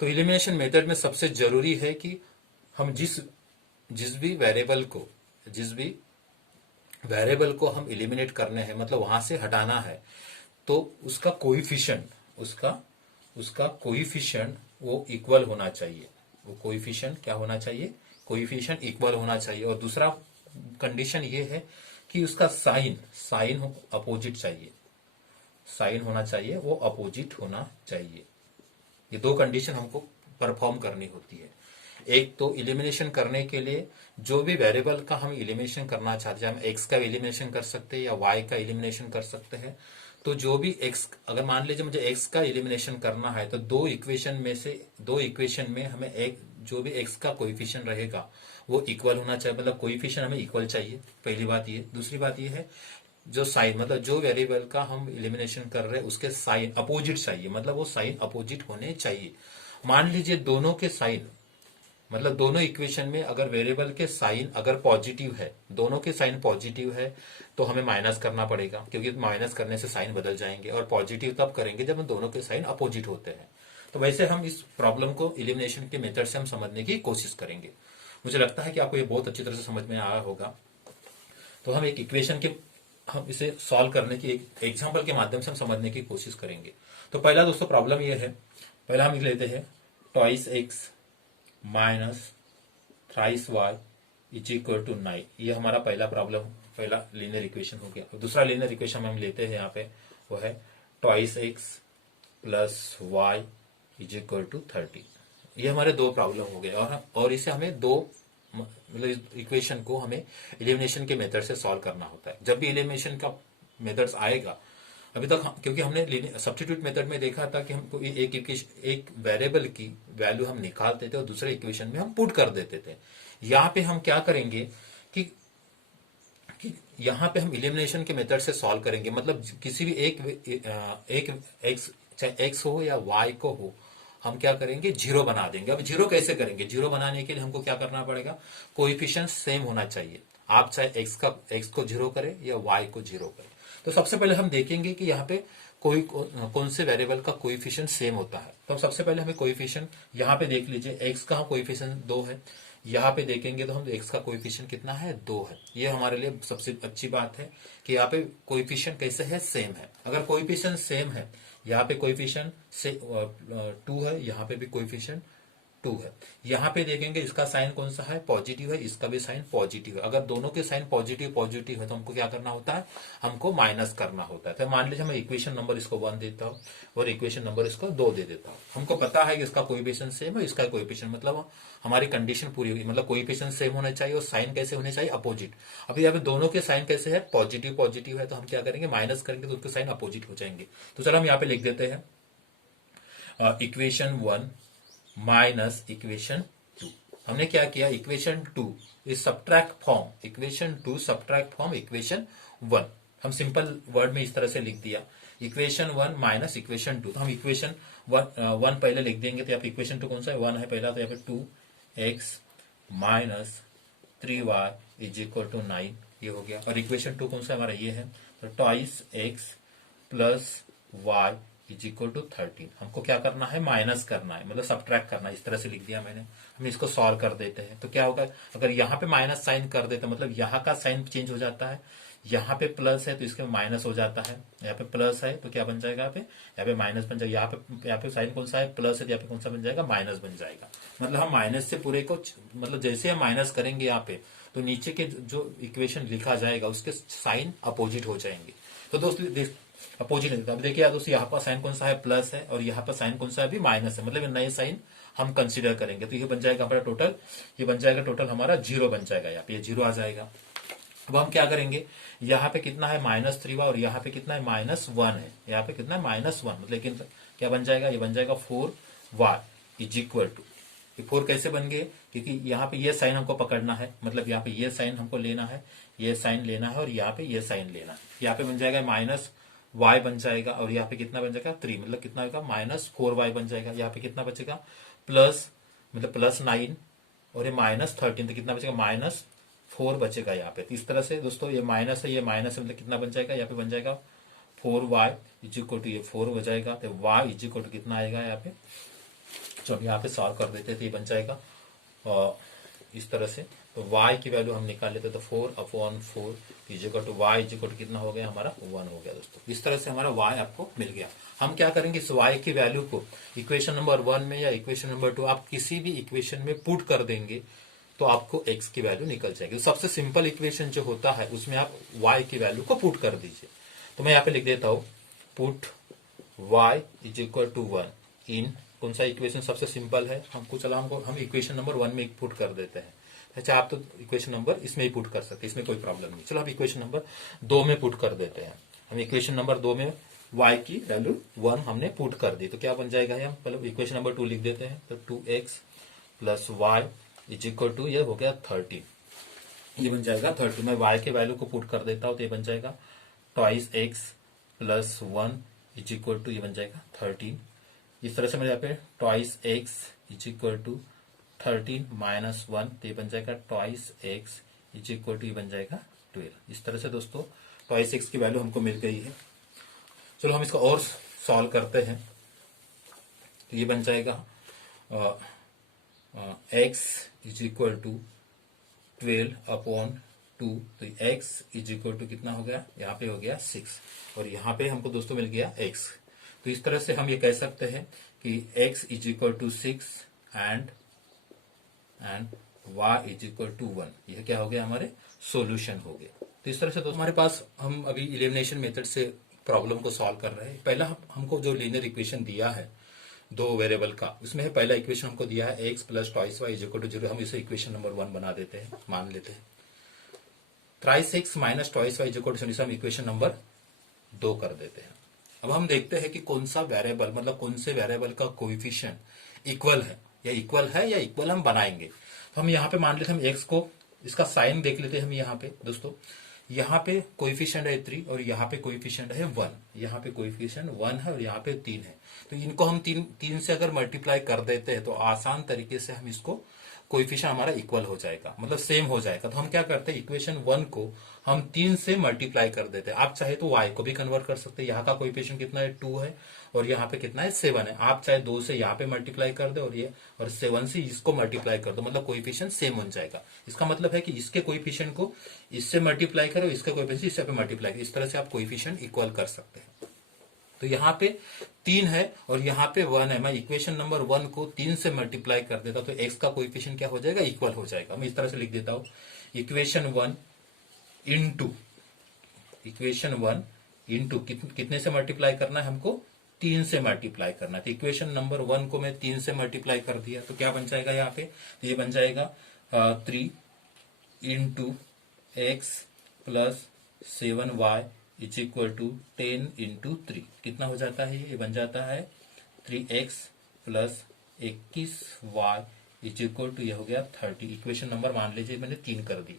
तो elimination method में सबसे जरूरी है कि हम जिस जिस भी वेरिएबल को हम इलिमिनेट करने हैं, मतलब वहां से हटाना है, तो उसका कोइफिशिएंट वो इक्वल होना चाहिए। वो कोइफिशिएंट क्या होना चाहिए? कोइफिशिएंट इक्वल होना चाहिए। और दूसरा कंडीशन ये है कि उसका साइन अपोजिट चाहिए। साइन होना चाहिए, वो अपोजिट होना चाहिए। ये दो कंडीशन हमको परफॉर्म करनी होती है। एक तो इलिमिनेशन करने के लिए जो भी वेरिएबल का हम इलिमिनेशन करना चाहते हैं, हम एक्स का इलिमिनेशन कर सकते हैं या वाई का इलिमिनेशन कर सकते हैं। तो जो भी एक्स, अगर मान लीजिए मुझे एक्स का इलिमिनेशन करना है, तो दो इक्वेशन में हमें एक जो भी एक्स का कोएफिशिएंट रहेगा वो इक्वल होना चाहिए, मतलब कोएफिशिएंट हमें इक्वल चाहिए। पहली बात ये। दूसरी बात ये है जो साइन, मतलब जो वेरिएबल का हम इलिमिनेशन कर रहे हैं उसके साइन अपोजिट चाहिए, मतलब वो साइन अपोजिट होने चाहिए। मान लीजिए दोनों के साइन, मतलब दोनों इक्वेशन में अगर वेरिएबल के साइन अगर पॉजिटिव है, दोनों के साइन पॉजिटिव है, तो हमें माइनस करना पड़ेगा, क्योंकि माइनस करने से साइन बदल जाएंगे। और पॉजिटिव तब करेंगे जब दोनों के साइन अपोजिट होते हैं। तो वैसे हम इस प्रॉब्लम को इलिमिनेशन के मेथड से हम समझने की कोशिश करेंगे। मुझे लगता है कि आपको ये बहुत अच्छी तरह से समझ में आया होगा। तो हम एक इक्वेशन के, हम इसे सॉल्व करने की एक एग्जाम्पल के माध्यम से हम समझने की कोशिश करेंगे। तो पहला दोस्तों प्रॉब्लम ये है, पहला हम लेते हैं twice x minus thrice y is equal to 9। ये हमारा पहला प्रॉब्लम, पहला लीनियर इक्वेशन हो गया। दूसरा लीनियर इक्वेशन हम लेते हैं यहाँ पे, वो है twice x plus y is equal to 30। ये हमारे दो प्रॉब्लम हो गए। और इसे हमें दो, मतलब इक्वेशन को हमें एलिमिनेशन के मेथड से सॉल्व करना होता है। जब भी एलिमिनेशन का मेथड्स आएगा, अभी तक क्योंकि हमने सब्स्टिट्यूट मेथड में देखा था कि हमको एक वेरिएबल की वैल्यू हम निकालते थे और दूसरे इक्वेशन में हम पुट कर देते थे। यहाँ पे हम क्या करेंगे कि यहाँ पे हम इलिमिनेशन के मेथड से सॉल्व करेंगे, मतलब किसी भी एक एक्स, चाहे एक्स हो या वाई को हो, हम क्या करेंगे, जीरो बना देंगे। अब जीरो कैसे करेंगे? जीरो बनाने के लिए हमको क्या करना पड़ेगा, कोएफिशिएंट सेम होना चाहिए। आप चाहे एक्स को जीरो करें या वाई को जीरो करें। तो सबसे पहले हम देखेंगे कि यहाँ पे कौन से वेरिएबल का कोएफिशिएंट सेम होता है। तो सबसे पहले हमें कोएफिशिएंट यहाँ पे देख लीजिए, एक्स का कोएफिशिएंट 2 है। यहाँ पे देखेंगे तो हम एक्स का कोएफिशिएंट कितना है, 2 है। ये हमारे लिए सबसे अच्छी बात है कि यहाँ पे कोएफिशिएंट कैसे है, सेम है। अगर कोएफिशिएंट सेम है, यहाँ पे कोएफिशिएंट से 2 है, यहाँ पे भी कोएफिशिएंट 2 है। यहाँ पे देखेंगे इसका साइन कौन सा है, पॉजिटिव है, इसका भी साइन पॉजिटिव है। अगर दोनों के साइन पॉजिटिव है तो हमको क्या करना होता है, हमको माइनस करना होता है। तो मान लीजिए मैं इक्वेशन नंबर इसको 1 देता हूँ और इक्वेशन नंबर इसको 2 दे देता हूँ। हमको पता है कि इसका कोएफिशिएंट सेम है, इसका कोएफिशिएंट, मतलब हमारी कंडीशन पूरी हुई, मतलब कोएफिशिएंट सेम होना चाहिए और साइन कैसे होने चाहिए, अपोजिट। अभी यहाँ पे दोनों के साइन कैसे है, पॉजिटिव है, तो हम क्या करेंगे, माइनस करेंगे तो उसके साइन अपोजिट हो जाएंगे। तो चलो हम यहाँ पे लिख देते हैं इक्वेशन 1 माइनस इक्वेशन 2। हमने क्या किया, equation 2 is subtract from equation 2, subtract from equation 1। हम सिंपल वर्ड में इस तरह से लिख दिया, इक्वेशन 1 माइनस इक्वेशन 2। तो हम इक्वेशन 1 पहले लिख देंगे। तो यहाँ पे इक्वेशन 2 कौन सा है, 1 है पहला। तो यहाँ पे 2x minus 3y is equal to 9, ये हो गया। और इक्वेशन 2 कौन सा हमारा, ये है। तो twice x plus y is equal to 13। हमको क्या करना है, माइनस करना है, मतलब सब्ट्रैक्ट करना है। इस तरह से लिख दिया मैंने। हम इसको सॉल्व कर देते हैं तो क्या होगा, अगर यहाँ पे माइनस साइन कर देते मतलब यहाँ का साइन चेंज हो जाता है। यहाँ पे प्लस है तो इसके माइनस हो जाता है, यहाँ पे प्लस है तो क्या बन जाएगा, यहाँ पे माइनस बन जाएगा। यहाँ पे साइन कौन सा है, प्लस है, तो यहाँ पे कौन सा बन जाएगा, माइनस बन जाएगा। मतलब हम माइनस से पूरे को, मतलब जैसे हम माइनस करेंगे यहाँ पे, तो नीचे के जो इक्वेशन लिखा जाएगा उसके साइन अपोजिट हो जाएंगे। तो दोस्तों अपोजिट नहीं, अब देखिए दोस्तों, यहाँ पर साइन कौन सा है, प्लस है, और यहाँ पर साइन कौन सा है, अभी माइनस है, मतलब ये नए साइन हम कंसीडर करेंगे। तो ये बन जाएगा हमारा टोटल, ये बन जाएगा टोटल हमारा 0 बन जाएगा। यहाँ पे ये 0 आ जाएगा। अब हम क्या करेंगे, यहाँ पे कितना है, -3y, और यहाँ पे कितना है, -1 है। यहाँ पे कितना है, -1, लेकिन क्या बन जाएगा, ये बन जाएगा 4y इज इक्वल टू, ये 4 कैसे बन गए, क्योंकि यहाँ पे ये साइन हमको पकड़ना है, मतलब यहाँ पे ये साइन हमको लेना है, ये साइन लेना है, और यहाँ पे ये साइन लेना है। यहाँ पे बन जाएगा -y बन जाएगा, और यहाँ पे कितना बन जाएगा, 3, मतलब कितना होगा, -4y बन जाएगा। यहाँ पे कितना बचेगा, प्लस, मतलब +9, और ये -13, तो कितना बचेगा, -4 बचेगा यहाँ पे। तो इस तरह से दोस्तों ये माइनस है, ये माइनस है, मतलब कितना बन जाएगा, यहाँ पे बन जाएगा 4y इज इक्वल टू, ये 4 हो जाएगा। तो y इज इक्वल टू कितना आएगा यहाँ पे, जो हम यहाँ पे सॉल्व कर देते थे, ये बन जाएगा इस तरह से। तो y की वैल्यू हम निकाल लेते तो 4/4 equal to y equal to कितना हो गया हमारा 1 हो गया दोस्तों। इस तरह से हमारा y आपको मिल गया। हम क्या करेंगे, इस y की वैल्यू को इक्वेशन नंबर 1 में या इक्वेशन नंबर 2 आप किसी भी इक्वेशन में पुट कर देंगे तो आपको x की वैल्यू निकल जाएगी। सबसे सिंपल इक्वेशन जो होता है उसमें आप y की वैल्यू को पुट कर दीजिए। तो मैं यहाँ पे लिख देता हूं put y is equal to 1 in कौन सा इक्वेशन सबसे सिंपल है हमको हम इक्वेशन नंबर 1 में पुट कर देते हैं। अच्छा, आप तो इक्वेशन नंबर इसमें ही पुट कर सकते हैं, इसमें कोई प्रॉब्लम नहीं। चलो हम इक्वेशन नंबर 2 में पुट कर देते हैं। हम इक्वेशन नंबर 2 में y की वैल्यू 1 हमने पुट कर दी तो क्या बन जाएगा, हम पहले इक्वेशन नंबर 2 लिख देते हैं। तो 2x plus y is equal to ये हो गया 30, ये बन जाएगा 30। मैं y के वैल्यू को पुट कर देता हूं तो ये बन जाएगा twice x plus 1 is equal to ये बन जाएगा 13। इस तरह से मेरे यहाँ पे twice x is equal to 13 minus 1 तो ये बन जाएगा twice x is equal to ये बन जाएगा 12। इस तरह से दोस्तों ट्वाइस x की वैल्यू हमको मिल गई है। चलो हम इसका और सॉल्व करते हैं। तो ये बन जाएगा x इज इक्वल टू 12/2 तो x इज इक्वल टू कितना हो गया, यहाँ पे हो गया 6 और यहाँ पे हमको दोस्तों मिल गया x। तो इस तरह से हम ये कह सकते हैं कि x is equal to 6 and y is equal to 1। यह क्या हो गया, हमारे सॉल्यूशन हो गया। तो इस तरह से दोस्तों हमारे पास हम अभी एलिमिनेशन मेथड से प्रॉब्लम को सॉल्व कर रहे हैं। पहला हमको जो लीनियर इक्वेशन दिया है 2 वेरिएबल का, उसमें है पहला इक्वेशन हमको दिया है x plus twice y is equal to 0। हम इसे इक्वेशन नंबर 1 बना देते हैं, मान लेते हैं। Thrice x minus twice y is equal to हम इक्वेशन नंबर 2 कर देते हैं। अब हम देखते हैं कि कौन सा वेरिएबल मतलब कौन से वेरिएबल का कोएफिशिएंट इक्वल है या इक्वल हम बनाएंगे। तो हम यहाँ पे मान लेते हैं, हम x को इसका साइन देख लेते हैं। हम यहाँ पे दोस्तों यहाँ पे कोएफिशिएंट है 3 और यहाँ पे कोएफिशिएंट है 1। यहाँ पे कोएफिशिएंट 1 है और यहाँ पे 3 है। तो इनको हम तीन से अगर मल्टीप्लाई कर देते हैं तो आसान तरीके से हम इसको कोएफिशिएंट हमारा इक्वल हो जाएगा, मतलब सेम हो जाएगा। तो हम क्या करते हैं, इक्वेशन 1 को हम 3 से मल्टीप्लाई कर देते हैं। आप चाहे तो y को भी कन्वर्ट कर सकते हैं। यहाँ का कोएफिशिएंट कितना है 2 है और यहाँ पे कितना है 7 है। आप चाहे 2 से यहाँ पे मल्टीप्लाई कर दो और 7 से इसको मल्टीप्लाई कर दो, मतलब कोएफिशिएंट सेम हो जाएगा। इसका मतलब है कि इसके कोएफिशिएंट को इससे मल्टीप्लाई करो, इसके कोएफिशिएंट इससे पे मल्टीप्लाई करो। इस तरह से आप कोएफिशिएंट इक्वल कर सकते हैं। तो यहाँ पे 3 है और यहाँ पे 1 है। मैं इक्वेशन नंबर 1 को 3 से मल्टीप्लाई कर देता तो x का कोएफिशिएंट क्या हो जाएगा, इक्वल हो जाएगा। मैं इस तरह से लिख देता हूं इक्वेशन 1 इंटू कितने से मल्टीप्लाई करना है, हमको 3 से मल्टीप्लाई करना है। तो इक्वेशन नंबर 1 को मैं 3 से मल्टीप्लाई कर दिया तो क्या बन जाएगा यहाँ पे, तो ये बन जाएगा 3 into x plus 7y is equal to 10 into 3। कितना हो जाता है, ये बन जाता है 3x plus 21y is equal to ये हो गया 30। इक्वेशन नंबर मान लीजिए मैंने 3 कर दी।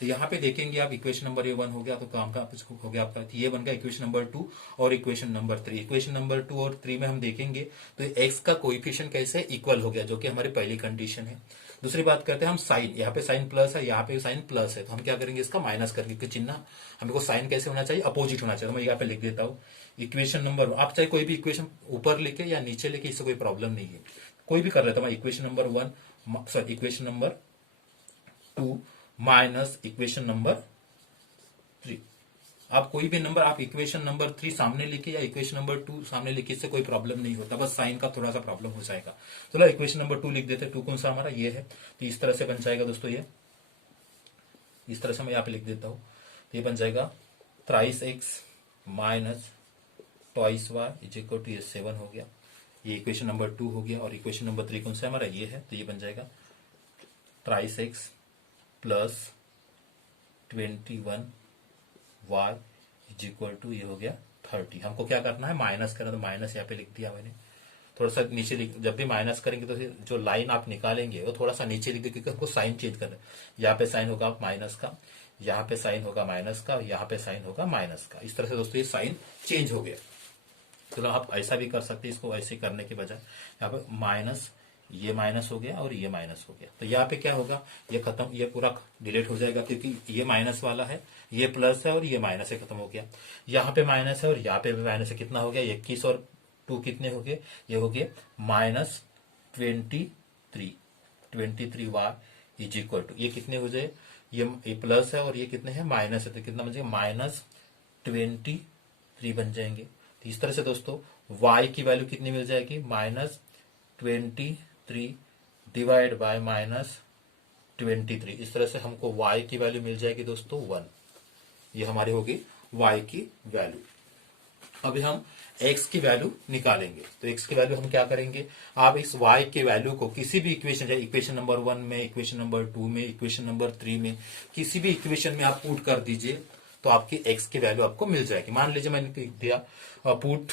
तो यहाँ पे देखेंगे आप इक्वेशन नंबर ये 1 हो गया तो काम का हो गया आपका, ये बन गया इक्वेशन नंबर 2 और इक्वेशन नंबर 3। इक्वेशन नंबर 2 और 3 में हम देखेंगे तो x का कोएफिशिएंट कैसे इक्वल हो गया, जो कि हमारी पहली कंडीशन है। दूसरी बात करते हैं हम साइन, यहाँ पे साइन प्लस है, यहाँ पे साइन प्लस है, तो हम क्या करेंगे, इसका माइनस करेंगे कि चिन्ह हमको साइन कैसे होना चाहिए, अपोजिट होना चाहिए। तो मैं यहाँ पे लिख देता हूँ इक्वेशन नंबर, आप चाहे कोई भी इक्वेशन ऊपर लेके या नीचे लेके, इससे कोई प्रॉब्लम नहीं है, कोई भी कर लेता हूँ। Equation number 1 sorry equation number 2 minus equation number 3। आप कोई भी नंबर आप इक्वेशन नंबर 3 सामने लिखे या इक्वेशन नंबर 2 सामने लिखे, इससे कोई प्रॉब्लम नहीं होता, बस साइन का थोड़ा सा प्रॉब्लम हो जाएगा। चलो इक्वेशन नंबर 2 लिख देते हैं। 2 कौन सा हमारा ये है, तो इस तरह से बन जाएगा दोस्तों, ये इस तरह से मैं यहाँ पे लिख देता हूँ। तो ये बन जाएगा thrice x minus twice y is equal to ये 7 हो गया। ये इक्वेशन नंबर 2 हो गया। और इक्वेशन नंबर 3 कौन सा हमारा ये है, तो ये बन जाएगा thrice x plus 21 y is equal to ये हो गया 30। हमको क्या करना है, माइनस करना, तो माइनस यहाँ पे लिख दिया मैंने। थोड़ा सा नीचे लिख, जब भी माइनस करेंगे तो जो लाइन आप निकालेंगे वो थोड़ा सा नीचे लिख दे, क्योंकि हमको साइन चेंज करना है। यहाँ पे साइन होगा माइनस का, यहाँ पे साइन होगा माइनस का, यहाँ पे साइन होगा माइनस का। इस तरह से दोस्तों ये साइन चेंज हो गया। चलो आप ऐसा भी कर सकते हैं, इसको ऐसे करने के बजाय यहाँ पे माइनस, ये माइनस हो गया और ये माइनस हो गया। तो यहाँ पे क्या होगा, ये खत्म, ये पूरा डिलीट हो जाएगा, क्योंकि ये माइनस वाला है, ये प्लस है और ये माइनस है, खत्म हो गया। यहाँ पे माइनस है और यहाँ पे भी माइनस है, कितना हो गया 21 और 2 कितने हो गए, ये हो गए 23 इज इक्वल टू, ये कितने हो जाए, ये प्लस है और ये कितने हैं माइनस है, तो कितना बन जाएगा -23 बन जाएंगे। तो इस तरह से दोस्तों y की वैल्यू कितनी मिल जाएगी, -23 डिवाइड बाय -23। इस तरह से हमको y की वैल्यू मिल जाएगी दोस्तों 1। ये हमारी होगी y की वैल्यू। अभी हम x की वैल्यू निकालेंगे, तो x की वैल्यू हम क्या करेंगे, आप इस y के वैल्यू को किसी भी इक्वेशन, चाहे इक्वेशन नंबर 1 में, इक्वेशन नंबर 2 में, इक्वेशन नंबर 3 में, किसी भी इक्वेशन में आप पुट कर दीजिए तो आपकी x की वैल्यू आपको मिल जाएगी। मान लीजिए मैंने दिया पुट,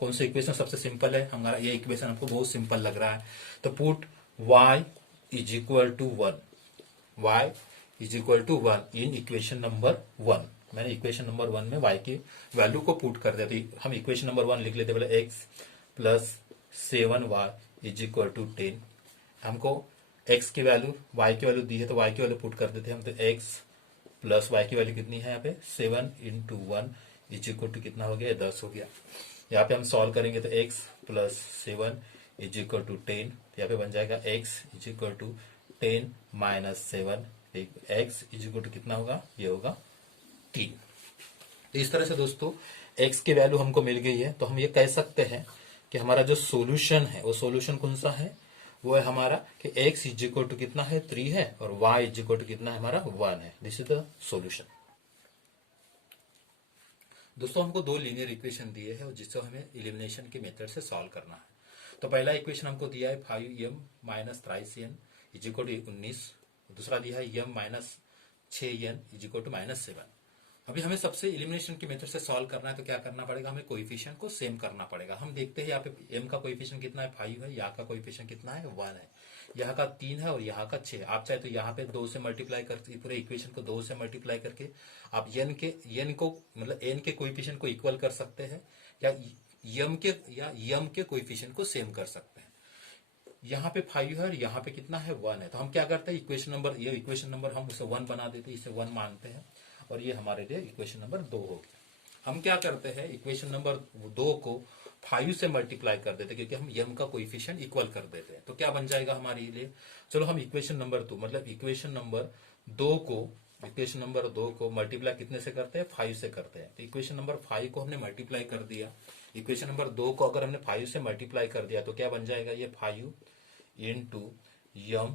कौन सा इक्वेशन सबसे सिंपल है हमारा, ये इक्वेशन आपको बहुत सिंपल लग रहा है, तो put y is equal to 1, y is equal to 1 in equation number 1। मैंने इक्वेशन नंबर 1 में y की वैल्यू को पुट कर दिया, तो हम इक्वेशन नंबर 1 लिख लेते, बोले x plus 7y is equal to 10। हमको x की वैल्यू, y की वैल्यू दी है तो y की वैल्यू पुट कर देते हैं हम, तो x प्लस y की वैल्यू कितनी है यहाँ पे 7 इंटू 1 इज इक्वल टू कितना हो गया, 10 हो गया। यहाँ पे हम सॉल्व करेंगे तो x plus 7 is equal to 10, यहाँ पे बन जाएगा x is equal to 10 minus 7, x is equal to कितना होगा, ये होगा 3। तो इस तरह से दोस्तों x की वैल्यू हमको मिल गई है, तो हम ये कह सकते हैं कि हमारा जो सॉल्यूशन है वो सॉल्यूशन कौन सा है, वो है हमारा कि x इज इक्वल टू कितना है 3 है और y इज इक्वल टू कितना है हमारा 1 है। This is the solution. दोस्तों हमको दो लीनियर इक्वेशन दिए हैं जिससे हमें एलिमिनेशन के मेथड से सॉल्व करना है। तो पहला इक्वेशन हमको दिया है 5m minus 3n is equal to 19, दूसरा दिया है m minus 6n is equal to -7। अभी हमें सबसे एलिमिनेशन के मेथड से सॉल्व करना है, तो क्या करना पड़ेगा, हमें कोएफिशिएंट को सेम करना पड़ेगा। हम देखते हैं यहाँ पे m का कोएफिशिएंट कितना है 5 है, यहाँ का कोएफिशिएंट कितना है 1 है, यहाँ का 3 है और यहाँ का 6 है। आप चाहे तो यहाँ पे 2 से मल्टीप्लाई करके पूरे इक्वेशन को 2 से मल्टीप्लाई करके आप n को मतलब n के कोएफिशिएंट को इक्वल कर सकते हैं, या m के कोएफिशिएंट को सेम कर सकते हैं। यहाँ पे 5 है और यहाँ पे कितना है 1 है, तो हम क्या करते हैं इक्वेशन नंबर, ये इक्वेशन नंबर हम उसे 1 बना देते हैं, इसे 1 मानते हैं और ये हमारे लिए इक्वेशन नंबर 2 हो गया। हम क्या करते हैं इक्वेशन नंबर 2 को 5 से मल्टीप्लाई कर देते हैं, क्योंकि हम m का कोएफिशिएंट इक्वल कर देते हैं। तो क्या बन जाएगा हमारे लिए, चलो हम इक्वेशन नंबर 2 मतलब इक्वेशन नंबर 2 को मल्टीप्लाई कितने से करते हैं 5 से करते हैं। तो इक्वेशन नंबर 5 को हमने मल्टीप्लाई कर दिया, इक्वेशन नंबर 2 को अगर हमने 5 से मल्टीप्लाई कर दिया तो क्या बन जाएगा, ये 5 into m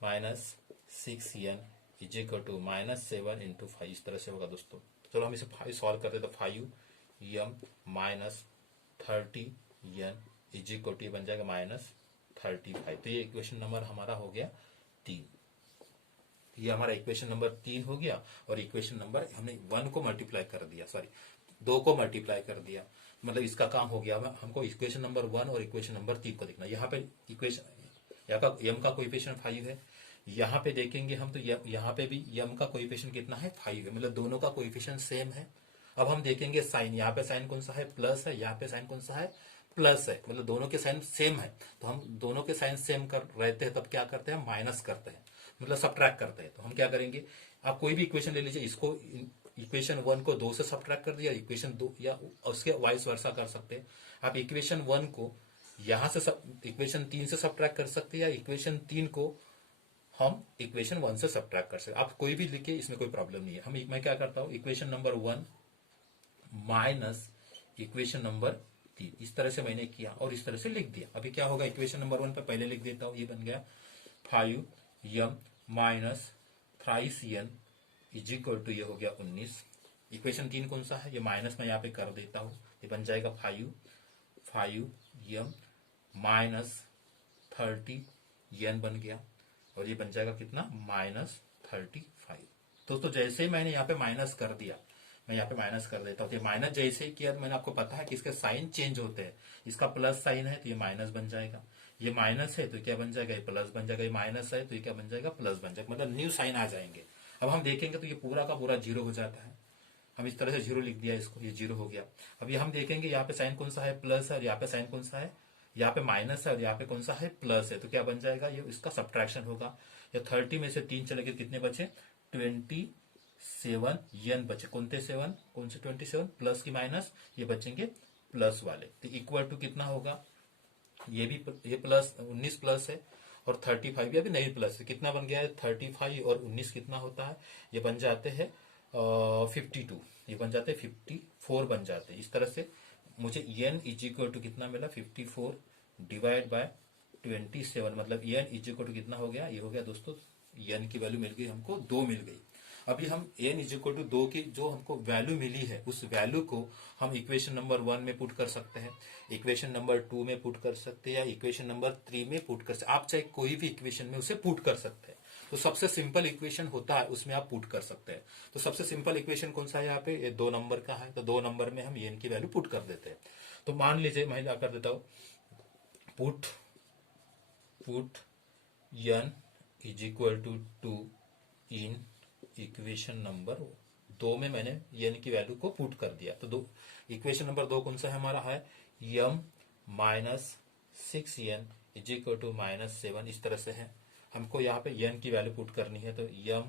minus 6n is equal to -7 into 5, इस तरह से होगा दोस्तों। चलो हम इसे 5 सॉल्व करते तो 5m minus 30n is equal to बन जाएगा -35। तो ये इक्वेशन नंबर हमारा हो गया 3। ये हमारा इक्वेशन नंबर 3 हो गया और इक्वेशन नंबर हमने 1 को मल्टीप्लाई कर दिया, सॉरी 2 को मल्टीप्लाई कर दिया, मतलब इसका काम हो गया। हमको इक्वेशन नंबर 1 और इक्वेशन नंबर 3 को देखना। यहाँ पे इक्वेशन यहाँ का m का कोएफिशिएंट 5 है, यहाँ पे देखेंगे हम तो यहाँ पे भी m का कोएफिशिएंट कितना है 5 है, मतलब दोनों का कोएफिशिएंट सेम है। अब हम देखेंगे साइन, यहाँ पे साइन कौन सा है प्लस है, यहाँ पे साइन कौन सा है प्लस है, मतलब दोनों के साइन सेम है। तो हम दोनों के साइन सेम कर रहते हैं तब क्या करते हैं माइनस करते हैं, मतलब सब्ट्रैक्ट करते हैं। तो हम क्या करेंगे, आप कोई भी इक्वेशन ले लीजिए, इसको इक्वेशन 1 को 2 से सब्ट्रैक्ट कर दिया, इक्वेशन 2 या उसके वाइस वर्सा कर सकते हैं। आप इक्वेशन 1 को यहाँ से इक्वेशन 3 से सब्ट्रैक्ट कर सकते हैं, या इक्वेशन 3 को हम इक्वेशन 1 से सब्ट्रैक्ट कर सकते हैं। आप कोई भी लिखे, इसमें कोई प्रॉब्लम नहीं है। मैं क्या करता हूँ equation number 1 minus equation number 3, इस तरह से मैंने किया और इस तरह से लिख दिया। अभी क्या होगा, इक्वेशन नंबर 1 पे पहले लिख देता हूँ, ये बन गया 5m minus 3n is equal to ये हो गया 19। इक्वेशन 3 कौन सा है, ये माइनस में यहाँ पे कर देता हूँ, ये बन जाएगा 5m माइनस 30n बन गया और ये बन जाएगा कितना -35। तो जैसे ही मैंने यहाँ पे माइनस कर दिया, मैं यहाँ पे माइनस कर देता हूँ, माइनस जैसे ही किया तो मैंने आपको पता है कि इसके साइन चेंज होते हैं। इसका प्लस साइन है तो ये माइनस बन जाएगा, ये माइनस है तो क्या बन जाएगा ये प्लस बन जाएगा, ये माइनस है तो ये क्या बन जाएगा प्लस बन जाएगा, मतलब न्यू साइन आ जाएंगे। अब हम देखेंगे तो ये पूरा का पूरा 0 हो जाता है। हम इस तरह से 0 लिख दिया इसको, ये 0 हो गया। अब ये हम देखेंगे यहाँ पे साइन कौन सा है प्लस है और यहाँ पे साइन कौन सा है, यहाँ पे माइनस है और यहाँ पे कौन सा है प्लस है, तो क्या बन जाएगा ये इसका सब्ट्रैक्शन होगा। या 30 में से 3 चले गए कितने बचे 27n बचे, कौन से 27 प्लस की माइनस, ये बचेंगे प्लस वाले। तो इक्वल टू कितना होगा ये भी ये प्लस 19 प्लस है और 35 ये भी नहीं प्लस है। कितना बन गया है 35 और 19 कितना होता है, ये बन जाते हैं 52, ये बन जाते हैं 54 बन जाते हैं। इस तरह से मुझे n इज इक्वल टू कितना मिला 54 डिवाइड बाय 27, मतलब n इज इक्वल टू कितना हो गया, ये हो गया दोस्तों n की वैल्यू मिल गई हमको 2 मिल गई। अभी हम n इज इक्वल टू 2 की जो हमको वैल्यू मिली है उस वैल्यू को हम इक्वेशन नंबर 1 में पुट कर सकते हैं, इक्वेशन नंबर 2 में पुट कर सकते हैं या इक्वेशन नंबर 3 में पुट कर सकते हैं। आप चाहे कोई भी इक्वेशन में उसे पुट कर सकते हैं। तो सबसे सिंपल इक्वेशन होता है उसमें आप पुट कर सकते हैं। तो सबसे सिंपल इक्वेशन कौन सा है यहाँ पे, ये 2 नंबर का है, तो 2 नंबर में हम n की वैल्यू पुट कर देते हैं। तो मान लीजिए मैं क्या कर देता हूं, put n is equal to 2 in equation number 2 में मैंने n की वैल्यू को पुट कर दिया। तो इक्वेशन नंबर 2 कौन सा है हमारा, है m minus 6n is equal to minus 7। इस तरह से है, हमको यहाँ पे n की वैल्यू पुट करनी है। तो m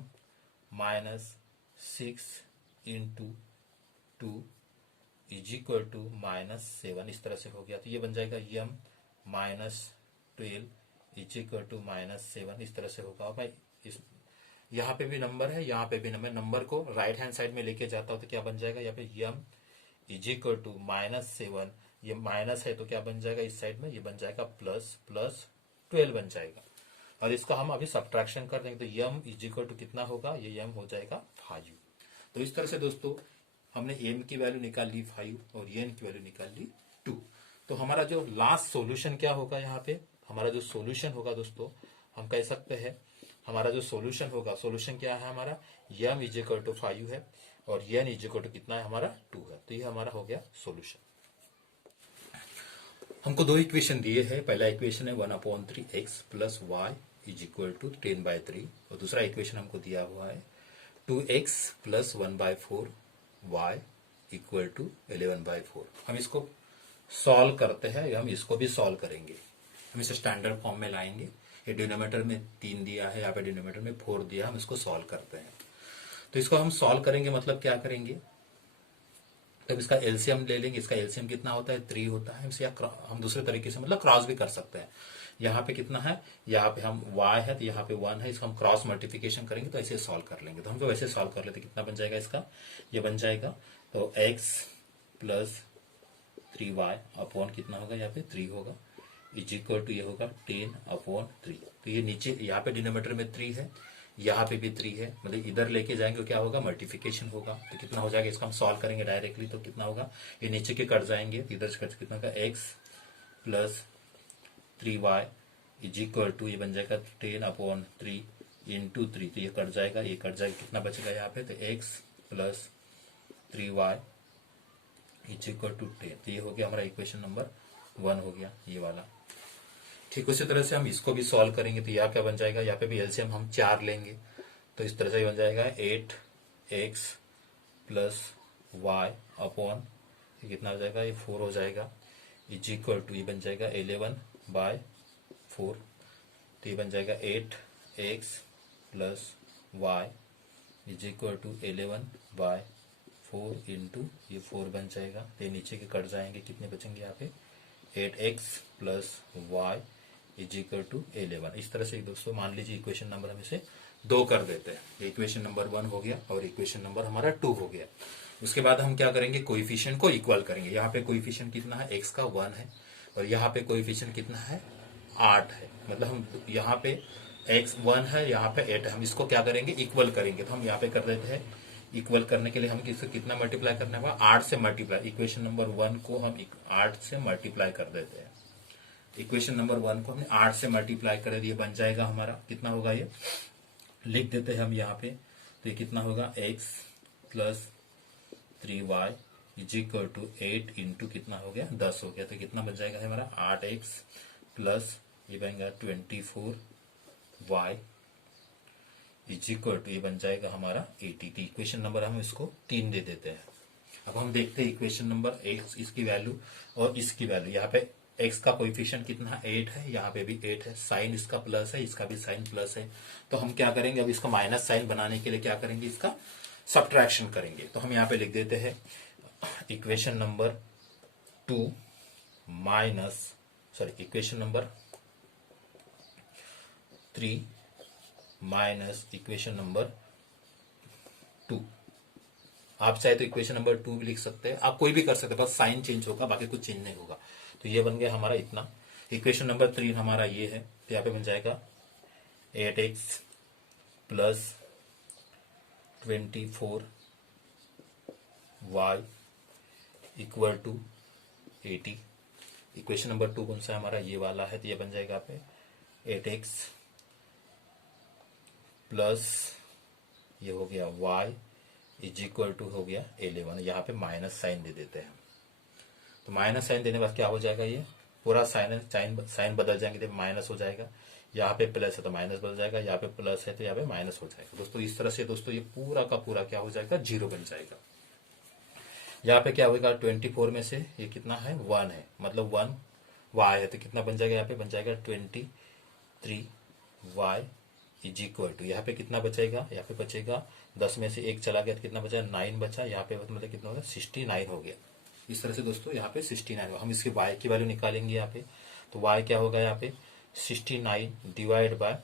minus 6 into 2 is equal to minus 7, इस तरह से हो गया। तो ये बन जाएगा m minus 12 is equal to minus 7, इस तरह से होगा भाई। इस यहाँ पे भी नंबर है, यहाँ पे भी नंबर को राइट हैंड साइड में लेके जाता हूं तो क्या बन जाएगा, यहाँ पे m is equal to minus 7, ये माइनस है तो क्या बन जाएगा इस साइड में, ये बन जाएगा प्लस 12 बन जाएगा। और इसका हम अभी सब्ट्रैक्शन कर देंगे तो m इज इक्वल टू कितना होगा, ये m हो जाएगा 5। तो इस तरह से दोस्तों हमने m की वैल्यू निकाल ली 5 और n की वैल्यू निकाल ली 2। तो हमारा जो लास्ट सॉल्यूशन क्या होगा, यहाँ पे हमारा जो सॉल्यूशन होगा दोस्तों, हम कह सकते हैं हमारा जो सॉल्यूशन होगा, सॉल्यूशन क्या है हमारा, m इज इक्वल टू 5 है और n इज इक्वल टू कितना है हमारा 2 है। तो ये हमारा हो गया सॉल्यूशन। हमको 2 इक्वेशन दिए हैं। पहला इक्वेशन है 1/3x plus y is equal to 10/3 और दूसरा इक्वेशन हमको दिया हुआ है 2x plus 1/4 y equal to 11/4। हम इसको सॉल्व करते हैं, हम इसको भी सॉल्व करेंगे। हम इसे स्टैंडर्ड फॉर्म में लाएंगे। ये डिनोमिनेटर में 3 दिया है, यहाँ पे डिनोमिनेटर में 4 दिया, हम इसको सॉल्व करते हैं। तो इसको हम सॉल्व करेंगे मतलब क्या करेंगे, तब इसका एलसीएम ले लेंगे। इसका एलसीएम कितना होता है 3 होता है। हम दूसरे तरीके से मतलब क्रॉस भी कर सकते हैं। यहाँ पे कितना है, यहाँ पे हम y है तो यहाँ पे 1 है, इसको हम क्रॉस मल्टीप्लिकेशन करेंगे तो ऐसे सॉल्व कर लेंगे। तो हम तो वैसे सॉल्व कर लेते, कितना बन जाएगा इसका, ये बन जाएगा तो x प्लस 3y अपॉन कितना होगा, यहाँ पे 3 होगा इज इक्वल टू ये होगा 10/3। तो ये नीचे यहाँ पे डिनोमिनेटर में 3 है, यहाँ पे भी 3 है, मतलब इधर लेके जाएंगे क्या होगा, मल्टीप्लिकेशन होगा। तो कितना हो जाएगा, इसका हम सॉल्व करेंगे डायरेक्टली तो कितना होगा, ये नीचे के कट जाएंगे तो इधर से कट कितना होगा, x plus 3y is equal to ये बन जाएगा 10/3 इंटू 3। तो ये कट जाएगा, ये कट जाएगा, कितना बचेगा यहाँ पे, तो x plus 3y is equal to 10। तो ये हो गया हमारा इक्वेशन नंबर 1 हो गया ये वाला। ठीक उसी तरह से हम इसको भी सॉल्व करेंगे तो यहाँ क्या बन जाएगा, यहाँ पे भी एलसीएम हम 4 लेंगे तो इस तरह से बन जाएगा 8x प्लस वाई अपॉन कितना हो जाएगा, ये 4 हो जाएगा इज इक्वल टू ये बन जाएगा 11/4। तो ये बन जाएगा 8x plus y is equal to 11/4 into ये 4 बन जाएगा। तो ये नीचे के कट जाएंगे, कितने बचेंगे यहाँ पे 8x plus y is equal to 11। इस तरह से दोस्तों मान लीजिए इक्वेशन नंबर हम इसे 2 कर देते हैं। इक्वेशन नंबर 1 हो गया और इक्वेशन नंबर हमारा 2 हो गया। उसके बाद हम क्या करेंगे, कोएफिशिएंट को इक्वल करेंगे। यहाँ पे कोएफिशिएंट कितना है, x का 1 है और यहाँ पे कोएफिशिएंट कितना है 8 है। मतलब हम यहाँ पे x 1 है, यहाँ पे 8 है, हम इसको क्या करेंगे इक्वल करेंगे। तो हम यहाँ पे कर देते हैं इक्वल करने के लिए हम कितना मल्टीप्लाई करना होगा, 8 से मल्टीप्लाई। इक्वेशन नंबर 1 को हम 8 से मल्टीप्लाई कर देते हैं। इक्वेशन नंबर 1 को हमने 8 से मल्टीप्लाई कर दिया, बन जाएगा हमारा कितना होगा, ये लिख देते हैं हम यहाँ पे। तो ये कितना होगा, x plus 3y is equal to 8 into कितना हो गया 10 हो गया। तो कितना बन जाएगा हमारा 8x प्लस ये बनेगा 24y इज इक्वल टू ये बन जाएगा हमारा 80। इक्वेशन नंबर हम इसको 3 दे देते हैं। अब हम देखते हैं इक्वेशन नंबर x, इसकी वैल्यू और इसकी वैल्यू। यहाँ पे x का कोएफिशिएंट कितना 8 है, यहाँ पे भी 8 है, साइन इसका प्लस है, इसका भी साइन प्लस है। तो हम क्या करेंगे, अब इसका माइनस साइन बनाने के लिए क्या करेंगे, इसका सब्ट्रैक्शन करेंगे। तो हम यहाँ पे लिख देते हैं equation number 2 minus sorry equation number 3 minus equation number 2। आप चाहे तो इक्वेशन नंबर 2 भी लिख सकते हैं, आप कोई भी कर सकते हैं, बस साइन चेंज होगा, बाकी कुछ चेंज नहीं होगा। तो ये बन गया हमारा इतना। इक्वेशन नंबर 3 हमारा ये है, तो यहाँ पे बन जाएगा 8x plus 24y equal to 80। Equation number 2 कौन सा हमारा ये वाला है, तो ये बन जाएगा पे 8x प्लस ये हो गया y इज इक्वल टू हो गया 11। यहाँ पे माइनस साइन दे देते हैं, तो माइनस साइन देने के बाद क्या हो जाएगा, ये पूरा साइन बदल जाएंगे, तो माइनस हो जाएगा। यहाँ पे प्लस है तो माइनस बदल जाएगा, यहाँ पे प्लस है तो यहाँ पे माइनस हो जाएगा। दोस्तों इस तरह से दोस्तों ये पूरा का पूरा क्या हो जाएगा, 0 बन जाएगा। यहाँ पे क्या होगा, 24 में से ये कितना है, 1 है, मतलब 1 y है, तो कितना बन जाएगा, यहाँ पे बन जाएगा 23y इज इक्वल टू, यहाँ पे कितना बचेगा, यहाँ पे बचेगा 10 में से 1 चला गया तो कितना बचा, 9 बचा। यहाँ पे मतलब कितना होगा, 69 हो गया। इस तरह से दोस्तों यहाँ पे 69 हम इसकी y की वैल्यू निकालेंगे यहाँ पे, तो y क्या होगा, यहाँ पे 69 डिवाइड बाय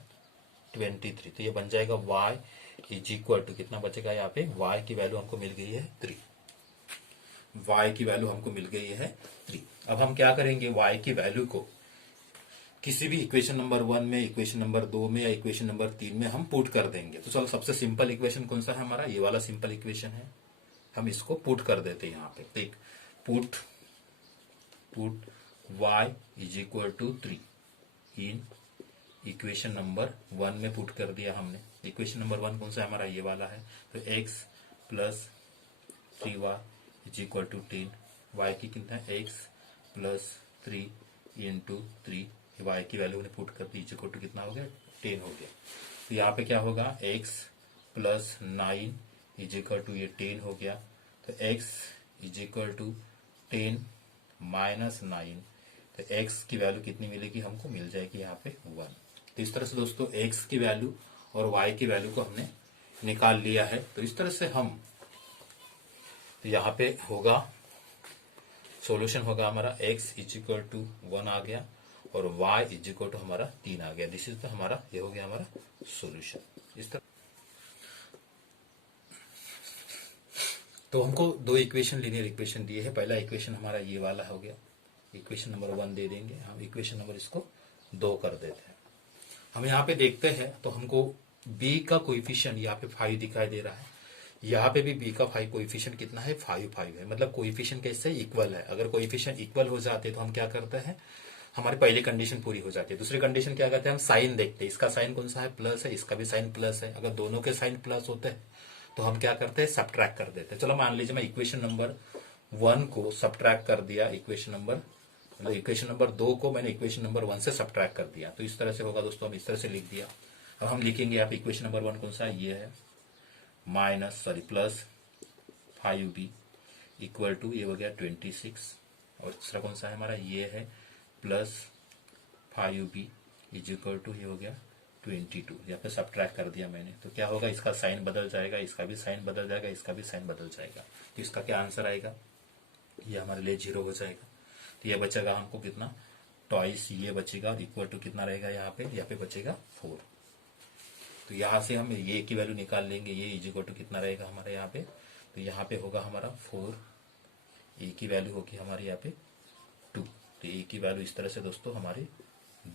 23, तो ये बन जाएगा y इज इक्वल टू कितना बचेगा, यहाँ पे y की वैल्यू हमको मिल गई है 3। y की वैल्यू हमको मिल गई है 3। अब हम क्या करेंगे, y की वैल्यू को किसी भी इक्वेशन नंबर 1 में, इक्वेशन नंबर 2 में या इक्वेशन नंबर 3 में हम पुट कर देंगे। तो चलो सबसे सिंपल इक्वेशन कौन सा है हमारा, ये वाला सिंपल इक्वेशन है, हम इसको पुट कर देते हैं यहाँ पे। देख put y is equal to 3 in equation number 1 में पुट कर दिया हमने। इक्वेशन नंबर 1 कौन सा है हमारा, ये वाला है, तो x plus 3y is equal to 10। y की कितना है, x प्लस 3 इंटू 3, y की वैल्यू ने पुट कर दी, इज इक्वल टू कितना हो गया, 10 हो गया। तो यहाँ पे क्या होगा, x plus 9 is equal to ये 10 हो गया। तो x is equal to 10 minus 9, तो x की वैल्यू कितनी मिलेगी, हमको मिल जाएगी यहाँ पे 1। तो इस तरह से दोस्तों x की वैल्यू और y की वैल्यू को हमने निकाल लिया है। तो इस तरह से हम, तो यहाँ पे होगा सॉल्यूशन होगा हमारा x इज इक्वल टू 1 आ गया और y इज इक्वल टू हमारा 3 आ गया। दिस इज तो हमारा ये हो गया हमारा सॉल्यूशन। इस तरह तो हमको 2 इक्वेशन, लीनियर इक्वेशन दिए है। पहला इक्वेशन हमारा ये वाला हो गया, इक्वेशन नंबर 1 दे देंगे हम, इक्वेशन नंबर इसको 2 कर देते हैं। हम यहाँ पे देखते हैं तो हमको b का कोएफिशिएंट यहाँ पे 5 दिखाई दे रहा है, यहाँ पे भी b का 5 कोएफिशिएंट कितना है, 5 है, मतलब कोएफिशिएंट कैसे इक्वल है। अगर कोएफिशिएंट इक्वल हो जाते तो हम क्या करते हैं, हमारी पहली कंडीशन पूरी हो जाती है। दूसरी कंडीशन क्या करते हैं, हम साइन देखते हैं, इसका साइन कौन सा है, प्लस है, इसका भी साइन प्लस है। अगर दोनों के साइन प्लस होते हैं तो हम क्या करते हैं, सब्ट्रैक्ट कर देते हैं। चलो मान लीजिए मैं इक्वेशन नंबर 1 को सब्ट्रैक्ट कर दिया, इक्वेशन नंबर 2 को मैंने इक्वेशन नंबर 1 से सब्ट्रैक्ट कर दिया, तो इस तरह से होगा दोस्तों, हम इस तरह से लिख दिया। अब हम लिखेंगे यहाँ पे इक्वेशन नंबर 1 कौन सा है, ये है प्लस 5b इक्वल टू ये हो गया 26, और दूसरा कौन सा है हमारा, ये है plus 5b is equal to ये हो गया 22। यहाँ पे सब्ट्रैक्ट कर दिया मैंने, तो क्या होगा, इसका साइन बदल जाएगा, इसका भी साइन बदल जाएगा, इसका भी साइन बदल जाएगा। तो इसका क्या आंसर आएगा, ये हमारे लिए 0 हो जाएगा। तो ये बचेगा हमको कितना, ट्वाइस ये बचेगा, इक्वल टू कितना रहेगा, यहाँ पे बचेगा 4। तो यहाँ से हम ये की वैल्यू निकाल लेंगे, ये इज इक्वल टू कितना रहेगा हमारे यहाँ पे, तो यहाँ पे होगा हमारा 4, ए की वैल्यू होगी हमारे यहाँ पे 2। तो ए की वैल्यू इस तरह से दोस्तों हमारी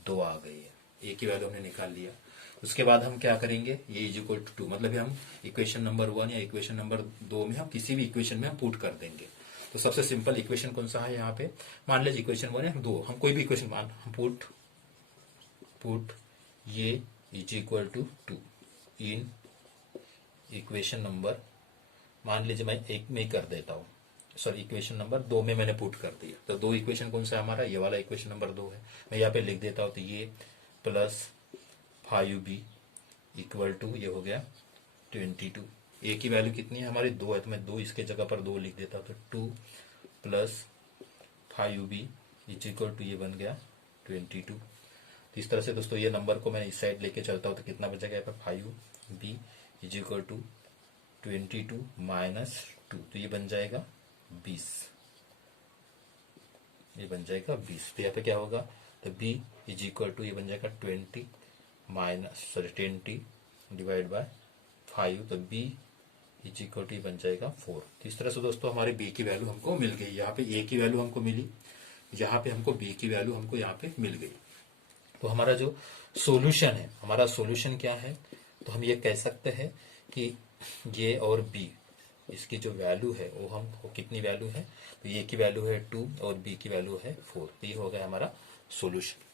2 आ गई है, ए की वैल्यू हमने निकाल लिया। उसके बाद हम क्या करेंगे, ये इज इक्वल टू 2, मतलब हम इक्वेशन नंबर 1 या इक्वेशन नंबर 2 में हम किसी भी इक्वेशन में हम पुट कर देंगे। तो सबसे सिंपल इक्वेशन कौन सा है यहाँ पे, मान लीजिए इक्वेशन 1 है 2, हम कोई भी इक्वेशन मान हम पुट ये is equal to 2 in equation number, मान लीजिए मैं 1 में ही कर देता हूँ, सॉरी इक्वेशन नंबर 2 में मैंने पुट कर दिया। तो 2 इक्वेशन कौन सा है हमारा, ये वाला इक्वेशन नंबर 2 है, मैं यहाँ पे लिख देता हूँ। तो ये प्लस 5b इक्वल टू ये हो गया 22। ए की वैल्यू कितनी है हमारी, 2 है, तो मैं 2 इसके जगह पर 2 लिख देता हूँ। तो 2 plus 5b is equal to ये बन गया 22। तो इस तरह से दोस्तों ये नंबर को मैं इस साइड लेके चलता हूँ, तो कितना बचेगा यहाँ पर, 5b is equal to 22 minus 2, तो ये बन जाएगा 20, ये बन जाएगा 20। तो यहाँ पे क्या होगा, तो b इज इक्वल टू ये बन जाएगा 20 डिवाइड बाय 5, तो b इज इक्वल टू बन जाएगा 4। तो इस तरह से दोस्तों हमारे b की वैल्यू हमको मिल गई। यहाँ पे a की वैल्यू हमको मिली, यहाँ पे हमको b की वैल्यू हमको यहाँ पे मिल गई। तो हमारा जो सॉल्यूशन है, हमारा सॉल्यूशन क्या है, तो हम ये कह सकते हैं कि ये और b इसकी जो वैल्यू है वो कितनी वैल्यू है, तो a की वैल्यू है 2 और b की वैल्यू है 4। तो ये हो गया हमारा सॉल्यूशन।